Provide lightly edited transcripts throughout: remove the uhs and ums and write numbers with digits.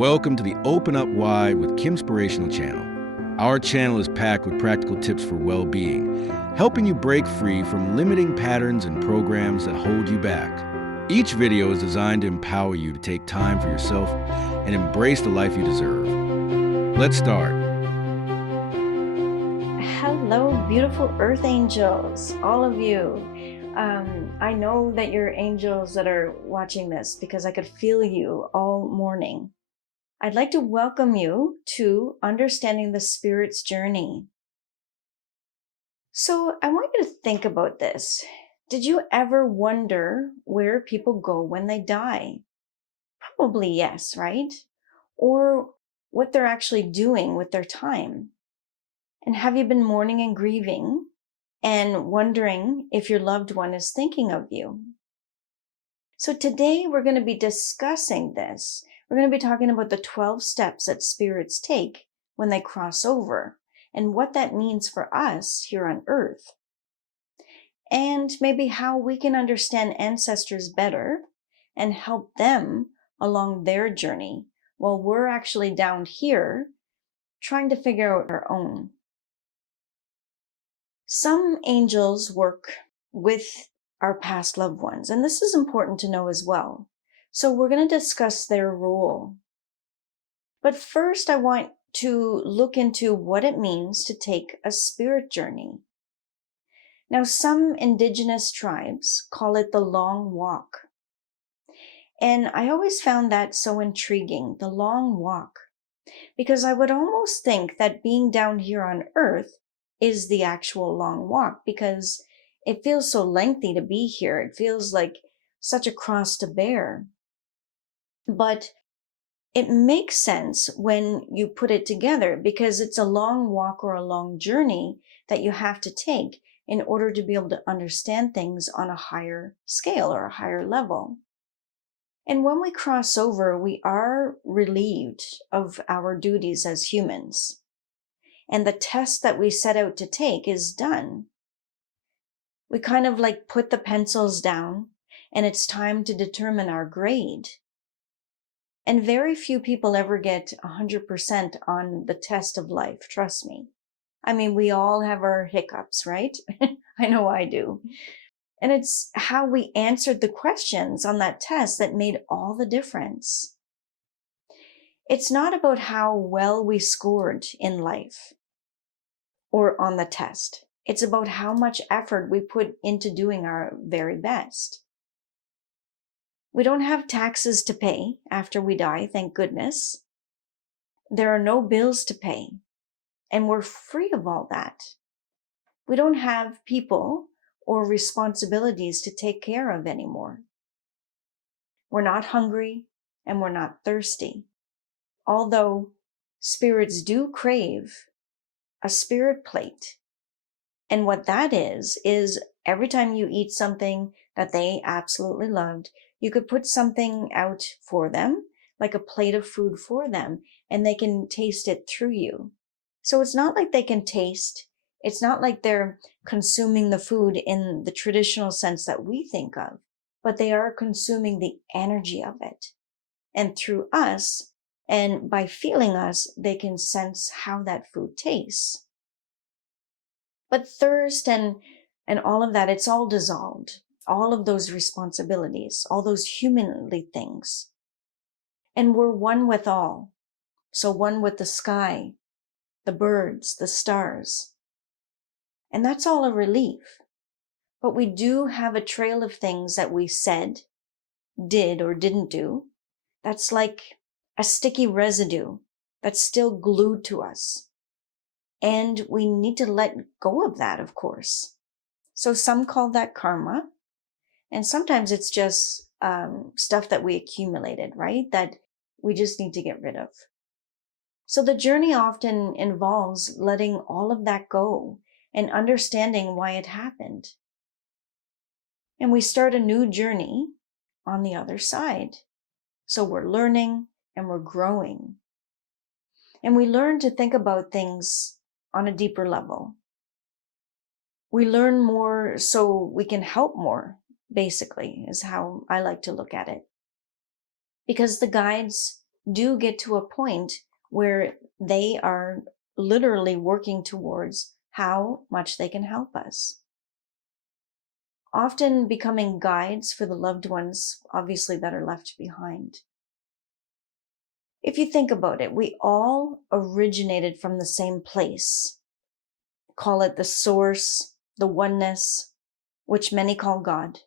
Welcome to the Open Up Wide with Kimspirational channel. Our channel is packed with practical tips for well-being, helping you break free from limiting patterns and programs that hold you back. Each video is designed to empower you to take time for yourself and embrace the life you deserve. Let's start. Hello, beautiful earth angels, all of you. I know that you're angels that are watching this because I could feel you all morning. I'd like to welcome you to Understanding the Spirit's Journey. So I want you to think about this. Did you ever wonder where people go when they die? Probably yes, right? Or what they're actually doing with their time. And have you been mourning and grieving and wondering if your loved one is thinking of you? So today we're going to be discussing this. We're going to be talking about the 12 steps that spirits take when they cross over and what that means for us here on Earth. And maybe how we can understand ancestors better and help them along their journey while we're actually down here trying to figure out our own. Some angels work with our past loved ones, and this is important to know as well. So we're going to discuss their role. But first, I want to look into what it means to take a spirit journey. Now, some indigenous tribes call it the long walk. And I always found that so intriguing, the long walk, because I would almost think that being down here on Earth is the actual long walk because it feels so lengthy to be here. It feels like such a cross to bear. But it makes sense when you put it together because it's a long walk or a long journey that you have to take in order to be able to understand things on a higher scale or a higher level. And when we cross over, we are relieved of our duties as humans. And the test that we set out to take is done. We kind of like put the pencils down and it's time to determine our grade. And very few people ever get 100% on the test of life, trust me. I mean, we all have our hiccups, right? I know I do. And it's how we answered the questions on that test that made all the difference. It's not about how well we scored in life or on the test. It's about how much effort we put into doing our very best. We don't have taxes to pay after we die, thank goodness. There are no bills to pay, and we're free of all that. We don't have people or responsibilities to take care of anymore. We're not hungry and we're not thirsty, although spirits do crave a spirit plate. And what that is every time you eat something that they absolutely loved, you could put something out for them, like a plate of food for them, and they can taste it through you. So it's not like they can taste. It's not like they're consuming the food in the traditional sense that we think of, but they are consuming the energy of it. And through us, and by feeling us, they can sense how that food tastes. But thirst and all of that, it's all dissolved. All of those responsibilities, all those humanly things. And we're one with all. So one with the sky, the birds, the stars. And that's all a relief. But we do have a trail of things that we said, did, or didn't do. That's like a sticky residue that's still glued to us. And we need to let go of that, of course. So some call that karma. And sometimes it's just stuff that we accumulated, right? That we just need to get rid of. So the journey often involves letting all of that go and understanding why it happened. And we start a new journey on the other side. So we're learning and we're growing. And we learn to think about things on a deeper level. We learn more so we can help more, basically, is how I like to look at it. Because the guides do get to a point where they are literally working towards how much they can help us. Often becoming guides for the loved ones, obviously, that are left behind. If you think about it, we all originated from the same place. Call it the source, the oneness, which many call God.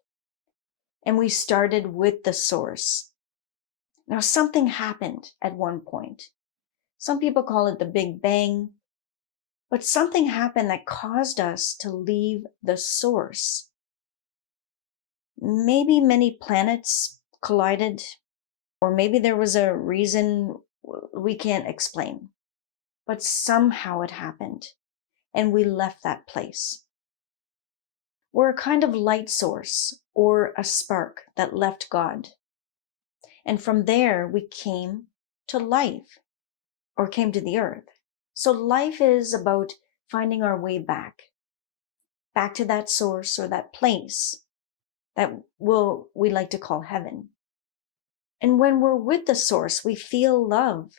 And we started with the source. Now, something happened at one point. Some people call it the Big Bang, but something happened that caused us to leave the source. Maybe many planets collided, or maybe there was a reason we can't explain, but somehow it happened, and we left that place. We're a kind of light source or a spark that left God. And from there, we came to life, or came to the earth. So life is about finding our way back to that source or that place that we like to call heaven. And when we're with the source, we feel love,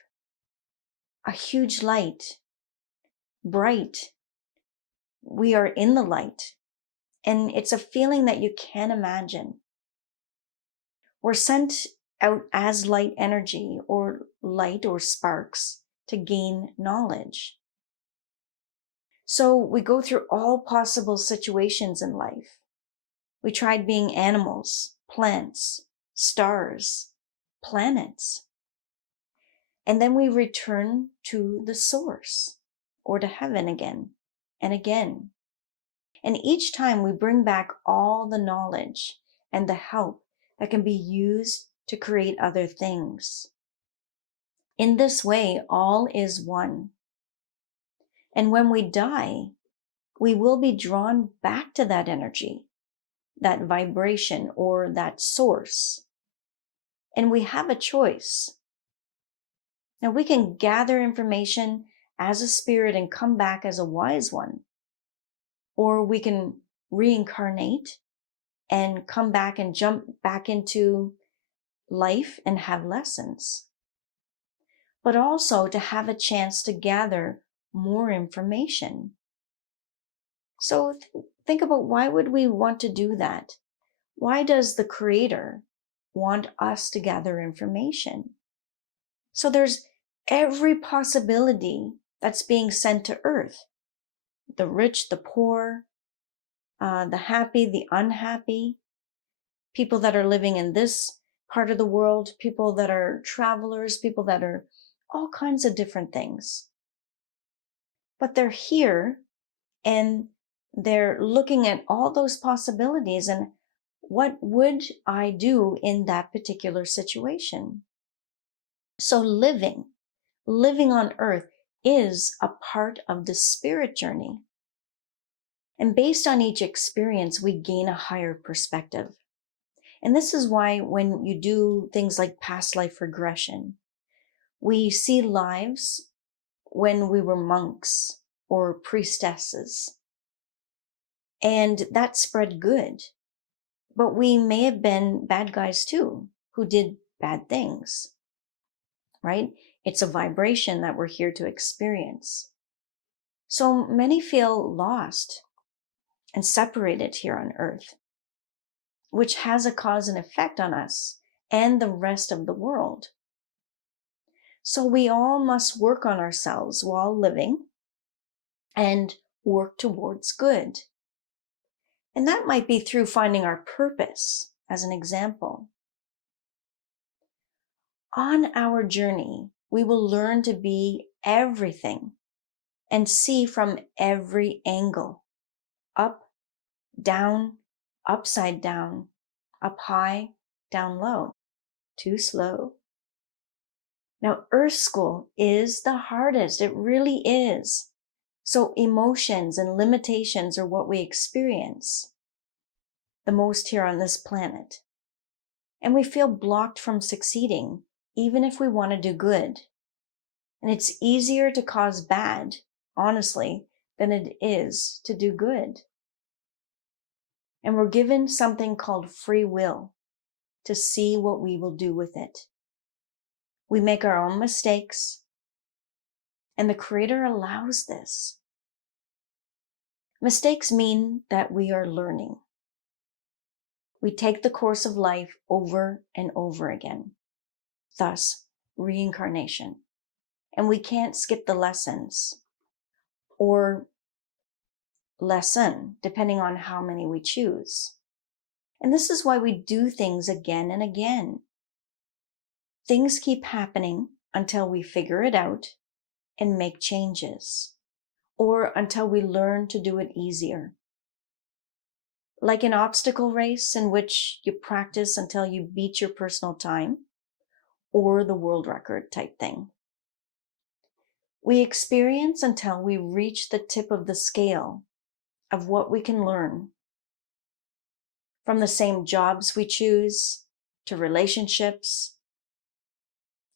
a huge light, bright. We are in the light, and it's a feeling that you can't imagine. We're sent out as light energy or light or sparks to gain knowledge. So we go through all possible situations in life. We tried being animals, plants, stars, planets. And then we return to the source or to heaven again and again. And each time we bring back all the knowledge and the help that can be used to create other things. In this way, all is one. And when we die, we will be drawn back to that energy, that vibration, or that source. And we have a choice. Now, we can gather information as a spirit and come back as a wise one. Or we can reincarnate and come back and jump back into life and have lessons. But also to have a chance to gather more information. So think about, why would we want to do that? Why does the Creator want us to gather information? So there's every possibility that's being sent to Earth. The rich, the poor, the happy, the unhappy, people that are living in this part of the world, people that are travelers, people that are all kinds of different things. But they're here and they're looking at all those possibilities and what would I do in that particular situation? So living on earth is a part of the spirit journey. And based on each experience, we gain a higher perspective. And this is why when you do things like past life regression, we see lives when we were monks or priestesses. And that spread good. But we may have been bad guys too, who did bad things, right? It's a vibration that we're here to experience. So many feel lost and separated here on earth, which has a cause and effect on us and the rest of the world. So we all must work on ourselves while living and work towards good. And that might be through finding our purpose, as an example. On our journey, we will learn to be everything and see from every angle, up, down, upside down, up high, down low, too slow. Now, Earth School is the hardest. It really is. So emotions and limitations are what we experience the most here on this planet. And we feel blocked from succeeding, even if we want to do good. And it's easier to cause bad, honestly, than it is to do good. And we're given something called free will to see what we will do with it. We make our own mistakes, and the Creator allows this. Mistakes mean that we are learning. We take the course of life over and over again, thus reincarnation. And we can't skip the lessons or lesson, depending on how many we choose. And this is why we do things again and again. Things keep happening until we figure it out and make changes, or until we learn to do it easier. Like an obstacle race in which you practice until you beat your personal time, or the world record type thing. We experience until we reach the tip of the scale of what we can learn. From the same jobs we choose, to relationships,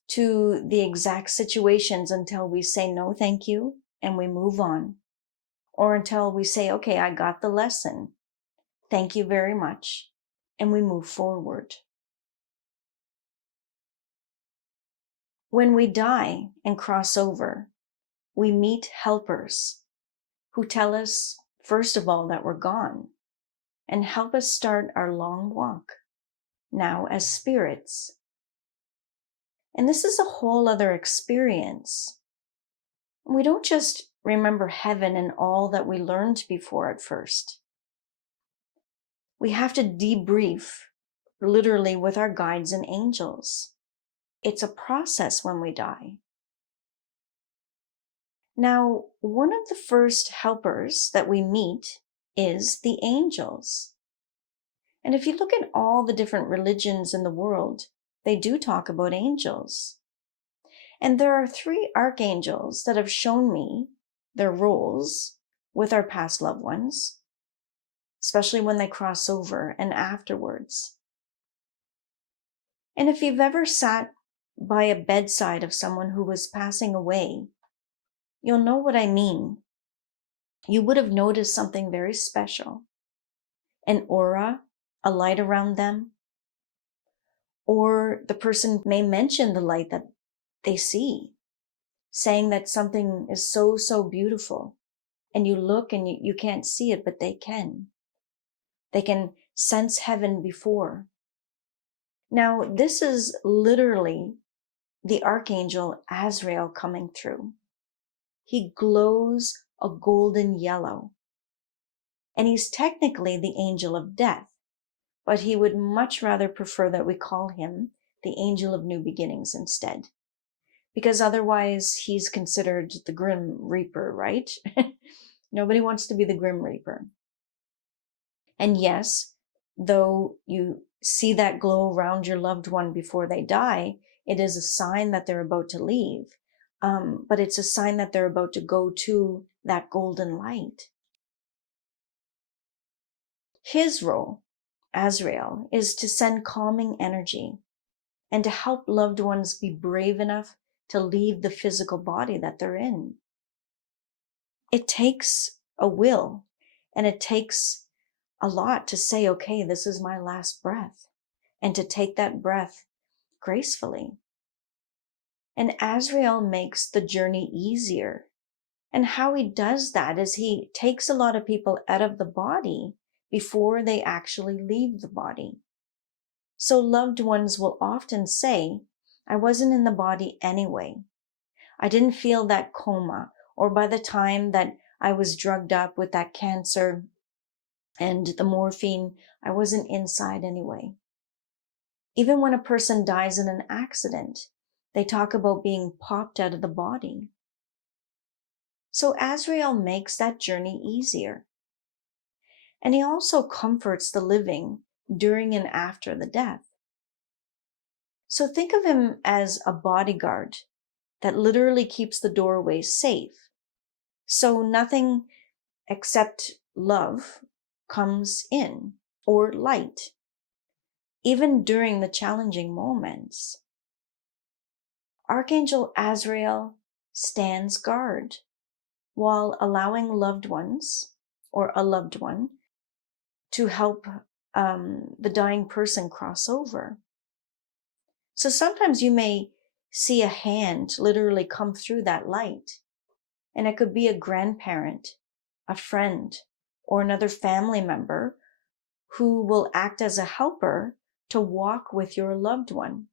to the exact situations, until we say no thank you and we move on. Or until we say, okay, I got the lesson. Thank you very much. And we move forward. When we die and cross over, we meet helpers who tell us, first of all, that we're gone and help us start our long walk, now as spirits. And this is a whole other experience. We don't just remember heaven and all that we learned before at first. We have to debrief literally with our guides and angels. It's a process when we die. Now, one of the first helpers that we meet is the angels. And if you look at all the different religions in the world, they do talk about angels. And there are 3 archangels that have shown me their roles with our past loved ones, especially when they cross over and afterwards. And if you've ever sat by a bedside of someone who was passing away, you'll know what I mean. You would have noticed something very special, an aura, a light around them, or the person may mention the light that they see, saying that something is so, so beautiful. And you look and you can't see it, but they can. They can sense heaven before. Now, this is literally the Archangel Azrael coming through. He glows a golden yellow. And he's technically the angel of death, but he would much rather prefer that we call him the angel of new beginnings instead. Because otherwise he's considered the Grim Reaper, right? Nobody wants to be the Grim Reaper. And yes, though you see that glow around your loved one before they die, it is a sign that they're about to leave. But it's a sign that they're about to go to that golden light. His role, Azrael, is to send calming energy and to help loved ones be brave enough to leave the physical body that they're in. It takes a will, and it takes a lot to say, okay, this is my last breath, and to take that breath gracefully. And Azrael makes the journey easier. And how he does that is he takes a lot of people out of the body before they actually leave the body. So loved ones will often say, I wasn't in the body anyway. I didn't feel that coma, or by the time that I was drugged up with that cancer and the morphine, I wasn't inside anyway. Even when a person dies in an accident, they talk about being popped out of the body. So Azrael makes that journey easier. And he also comforts the living during and after the death. So think of him as a bodyguard that literally keeps the doorway safe. So nothing except love comes in, or light, even during the challenging moments. Archangel Azrael stands guard while allowing loved ones or a loved one to help the dying person cross over. So sometimes you may see a hand literally come through that light. And it could be a grandparent, a friend, or another family member who will act as a helper to walk with your loved one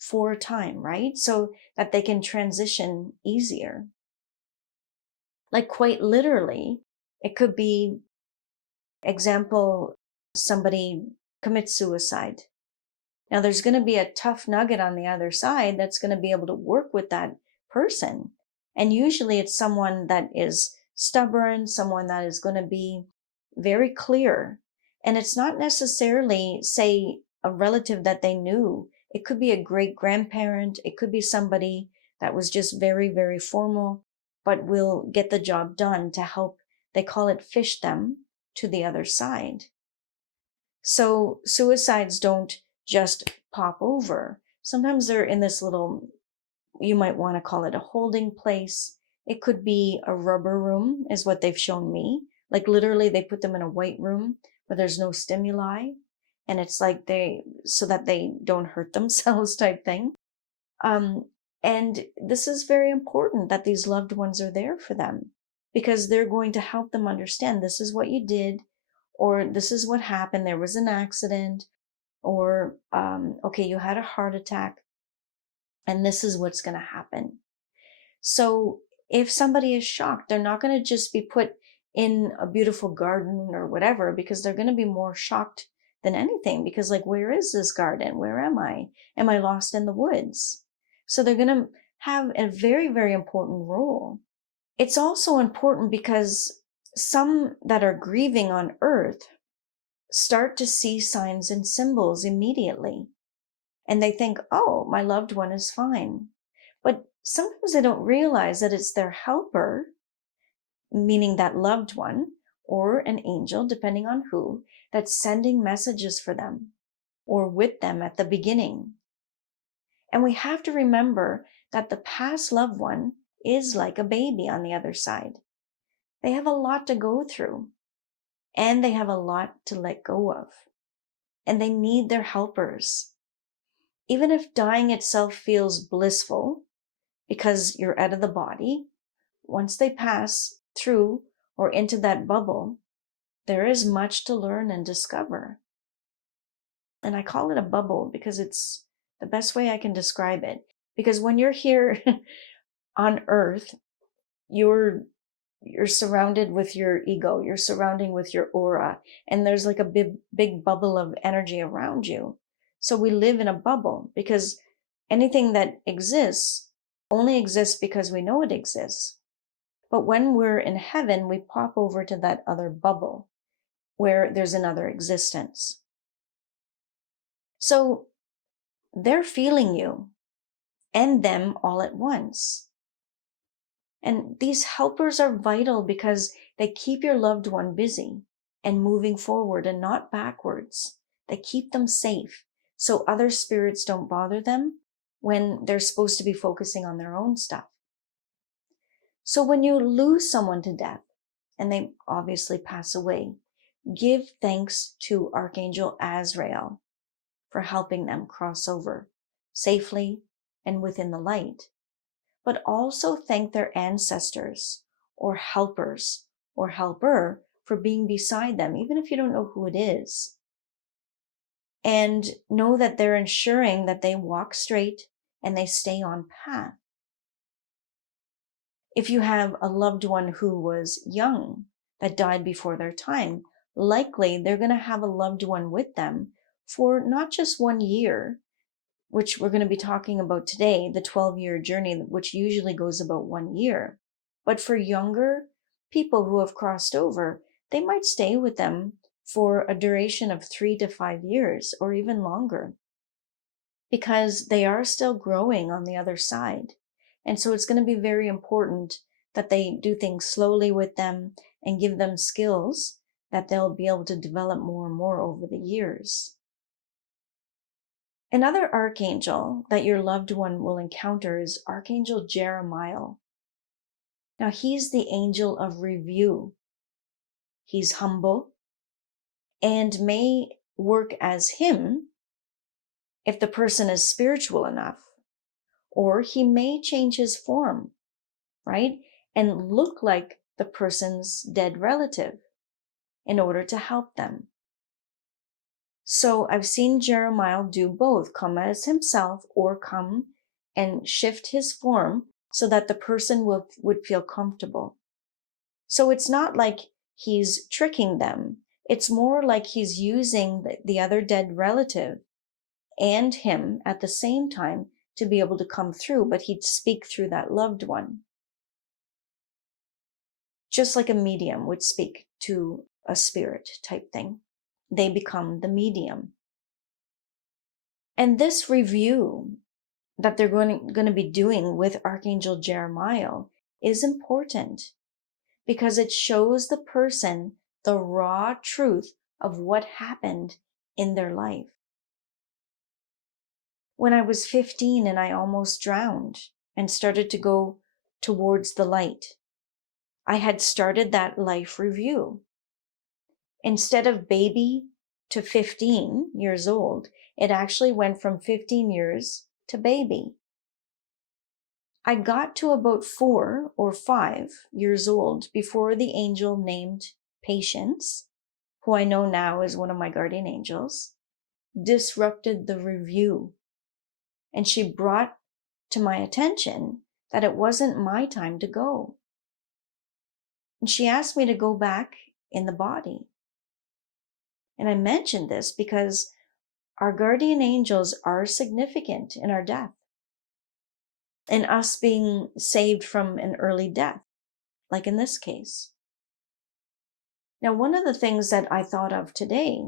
for a time, right? So that they can transition easier. Like quite literally, it could be, example, somebody commits suicide. Now there's going to be a tough nugget on the other side that's going to be able to work with that person. And usually it's someone that is stubborn, someone that is going to be very clear. And it's not necessarily, say, a relative that they knew. It could be a great grandparent. It could be somebody that was just very, very formal, but will get the job done to help. They call it fish them to the other side. So suicides don't just pop over. Sometimes they're in this little, you might want to call it a holding place. It could be a rubber room, is what they've shown me. Like literally they put them in a white room where there's no stimuli. And it's like so that they don't hurt themselves type thing. And this is very important that these loved ones are there for them, because they're going to help them understand this is what you did, or this is what happened. There was an accident, or, okay, you had a heart attack, and this is what's going to happen. So if somebody is shocked, they're not going to just be put in a beautiful garden or whatever, because they're going to be more shocked than anything, because like, where is this garden? Where am I? Am I lost in the woods? So they're going to have a very, very important role. It's also important because some that are grieving on earth start to see signs and symbols immediately. And they think, oh, my loved one is fine. But sometimes they don't realize that it's their helper, meaning that loved one, or an angel, depending on who, that's sending messages for them or with them at the beginning. And we have to remember that the past loved one is like a baby on the other side. They have a lot to go through, and they have a lot to let go of. And they need their helpers. Even if dying itself feels blissful because you're out of the body, once they pass through or into that bubble, there is much to learn and discover. And I call it a bubble because it's the best way I can describe it. Because when you're here on earth, you're surrounded with your ego, you're surrounding with your aura, and there's like a big bubble of energy around you. So we live in a bubble because anything that exists only exists because we know it exists. But when we're in heaven, we pop over to that other bubble where there's another existence. So they're feeling you and them all at once. And these helpers are vital because they keep your loved one busy and moving forward and not backwards. They keep them safe so other spirits don't bother them when they're supposed to be focusing on their own stuff. So when you lose someone to death, and they obviously pass away, give thanks to Archangel Azrael for helping them cross over safely and within the light. But also thank their ancestors or helpers or helper for being beside them, even if you don't know who it is. And know that they're ensuring that they walk straight and they stay on path. If you have a loved one who was young that died before their time, likely they're going to have a loved one with them for not just 1 year, which we're going to be talking about today, the 12-year journey, which usually goes about 1 year. But for younger people who have crossed over, they might stay with them for a duration of 3 to 5 years or even longer, because they are still growing on the other side. And so it's going to be very important that they do things slowly with them and give them skills that they'll be able to develop more and more over the years. Another archangel that your loved one will encounter is Archangel Jeremiel. Now, he's the angel of review. He's humble and may work as him if the person is spiritual enough. or he may change his form, right? And look like the person's dead relative in order to help them. So I've seen Jeremiel do both, come as himself or come and shift his form so that the person would feel comfortable. So it's not like he's tricking them. It's more like he's using the other dead relative and him at the same time to be able to come through, but he'd speak through that loved one. Just like a medium would speak to a spirit type thing. They become the medium. And this review that they're going to be doing with Archangel Jeremiel is important because it shows the person the raw truth of what happened in their life. When I was 15 and I almost drowned and started to go towards the light, I had started that life review. Instead of baby to 15 years old, it actually went from 15 years to baby. I got to about 4 or 5 years old before the angel named Patience, who I know now is one of my guardian angels, disrupted the review. And she brought to my attention that it wasn't my time to go. And she asked me to go back in the body. And I mentioned this because our guardian angels are significant in our death and us being saved from an early death, like in this case. Now, one of the things that I thought of today,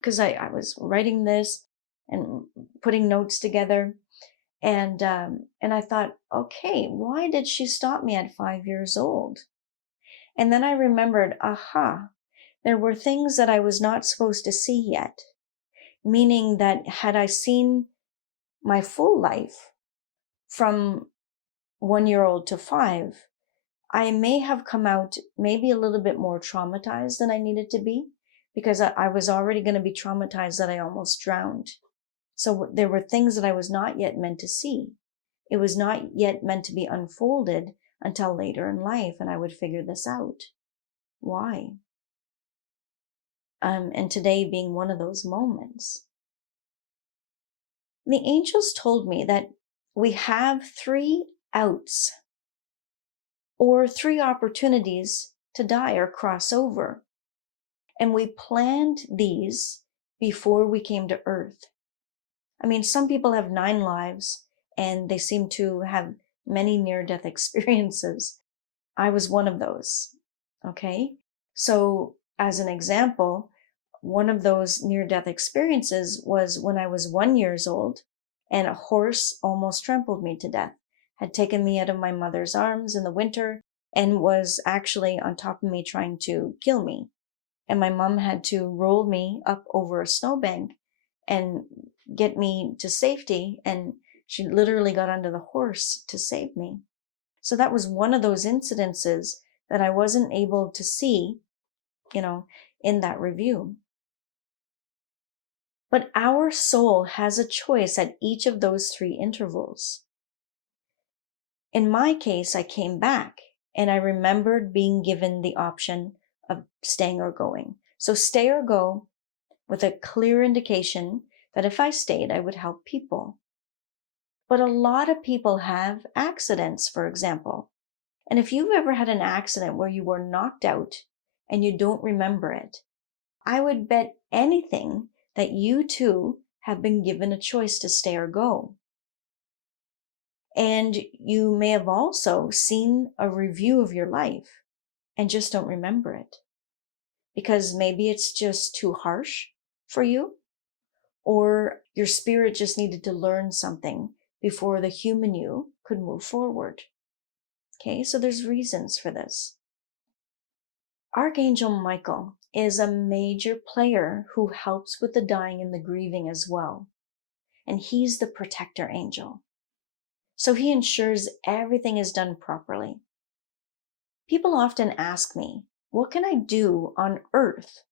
because I was writing this and putting notes together, and I thought, okay, why did she stop me at 5 years old? And then I remembered, there were things that I was not supposed to see yet, meaning that had I seen my full life from 1 year old to 5, I may have come out maybe a little bit more traumatized than I needed to be, because I was already going to be traumatized that I almost drowned. So there were things that I was not yet meant to see. It was not yet meant to be unfolded until later in life, and I would figure this out. Why? And today being one of those moments. The angels told me that we have 3 outs or 3 opportunities to die or cross over. And we planned these before we came to Earth. I mean, some people have 9 lives and they seem to have many near-death experiences. I was one of those, okay? So as an example, one of those near-death experiences was when I was 1 year old and a horse almost trampled me to death, had taken me out of my mother's arms in the winter and was actually on top of me trying to kill me. And my mom had to roll me up over a snowbank and get me to safety, and she literally got under the horse to save me. So that was one of those incidences that I wasn't able to see, in that review. But our soul has a choice at each of those 3 intervals. In my case, I came back and I remembered being given the option of staying or going. So stay or go, with a clear indication that if I stayed, I would help people. But a lot of people have accidents, for example. And if you've ever had an accident where you were knocked out and you don't remember it, I would bet anything that you too have been given a choice to stay or go. And you may have also seen a review of your life and just don't remember it, because maybe it's just too harsh for you, or your spirit just needed to learn something before the human you could move forward. Okay, so there's reasons for this. Archangel Michael is a major player who helps with the dying and the grieving as well. And he's the protector angel. So he ensures everything is done properly. People often ask me, what can I do on Earth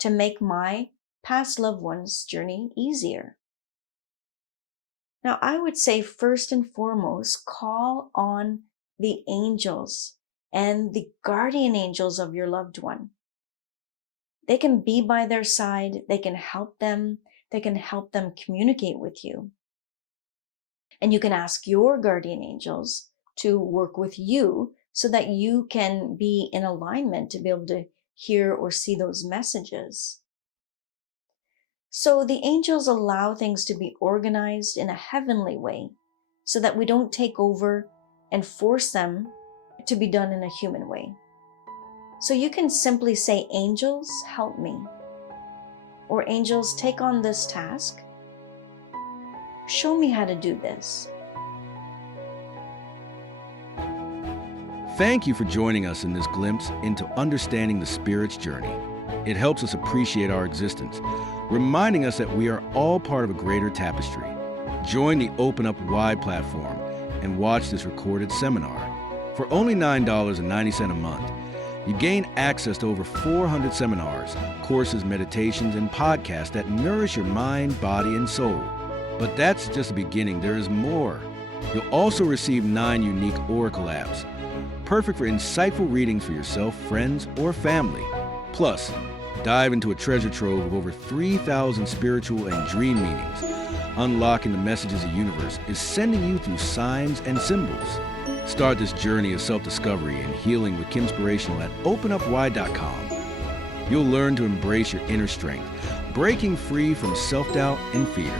to make my past loved ones' journey easier? Now, I would say first and foremost, call on the angels and the guardian angels of your loved one. They can be by their side, they can help them communicate with you. And you can ask your guardian angels to work with you so that you can be in alignment to be able to hear or see those messages. So the angels allow things to be organized in a heavenly way so that we don't take over and force them to be done in a human way. So you can simply say, "Angels, help me," or "Angels, take on this task. Show me how to do this." Thank you for joining us in this glimpse into understanding the Spirit's journey. It helps us appreciate our existence, reminding us that we are all part of a greater tapestry. Join the Open Up Wide platform and watch this recorded seminar. For only $9.90 a month, you gain access to over 400 seminars, courses, meditations, and podcasts that nourish your mind, body, and soul. But that's just the beginning. There is more. You'll also receive 9 unique Oracle apps, perfect for insightful readings for yourself, friends, or family. Plus, dive into a treasure trove of over 3,000 spiritual and dream meanings. Unlocking the messages the universe is sending you through signs and symbols. Start this journey of self-discovery and healing with Kimspirational at openupwide.com. You'll learn to embrace your inner strength, breaking free from self-doubt and fear.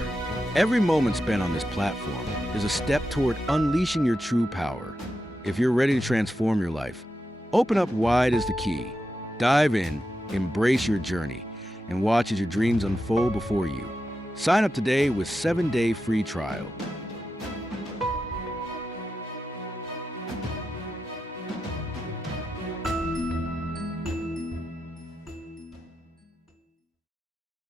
Every moment spent on this platform is a step toward unleashing your true power. If you're ready to transform your life, Open Up Wide is the key. Dive in, embrace your journey, and watch as your dreams unfold before you. Sign up today with 7-day free trial.